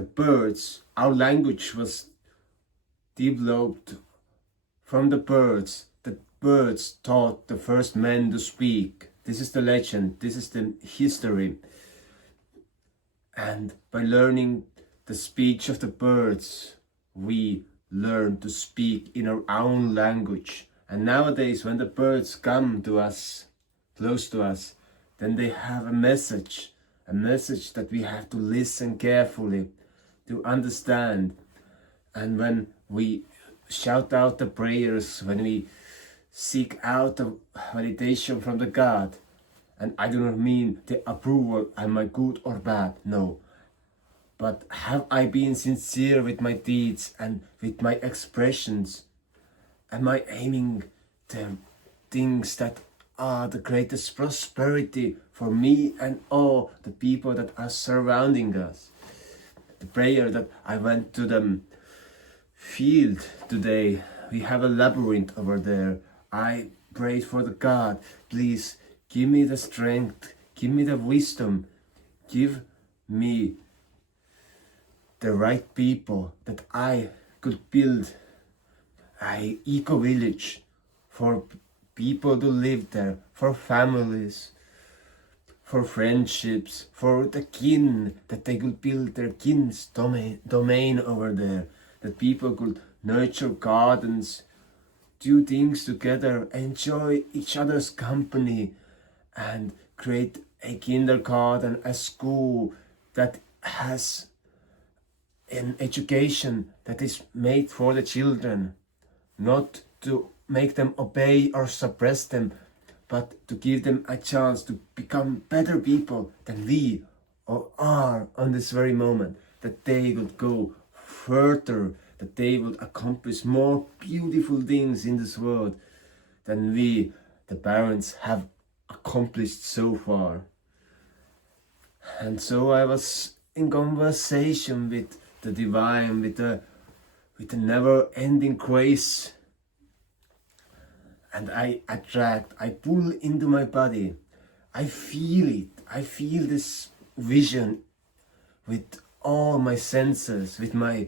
the birds. Our language was developed from the birds. The birds taught the first men to speak. This is the legend, this is the history. And by learning the speech of the birds, we learn to speak in our own language. And nowadays, when the birds come to us, close to us, then they have a message that we have to listen carefully to understand. And when we shout out the prayers, when we seek out the validation from the God, and I do not mean the approval, am I good or bad? No. But have I been sincere with my deeds and with my expressions? Am I aiming the things that are the greatest prosperity for me and all the people that are surrounding us? The prayer that I went to the field today, we have a labyrinth over there. I prayed for the God, please give me the strength, give me the wisdom, give me the right people that I could build an eco-village for people to live there, for families, for friendships, for the kin, that they could build their kin's domain over there, that people could nurture gardens, do things together, enjoy each other's company, and create a kindergarten, a school that has an education that is made for the children, not to make them obey or suppress them, but to give them a chance to become better people than we are on this very moment, that they would go further, that they would accomplish more beautiful things in this world than we, the parents, have accomplished so far. And so I was in conversation with the divine, with the never-ending grace, and I pull into my body. I feel it. I feel this vision with all my senses, with my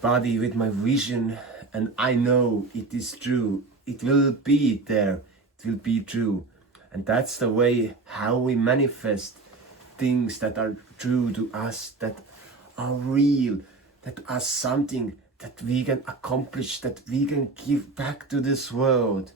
body, with my vision, and I know it is true. It will be there. It will be true. And that's the way how we manifest things that are true to us, that are real, that are something that we can accomplish, that we can give back to this world.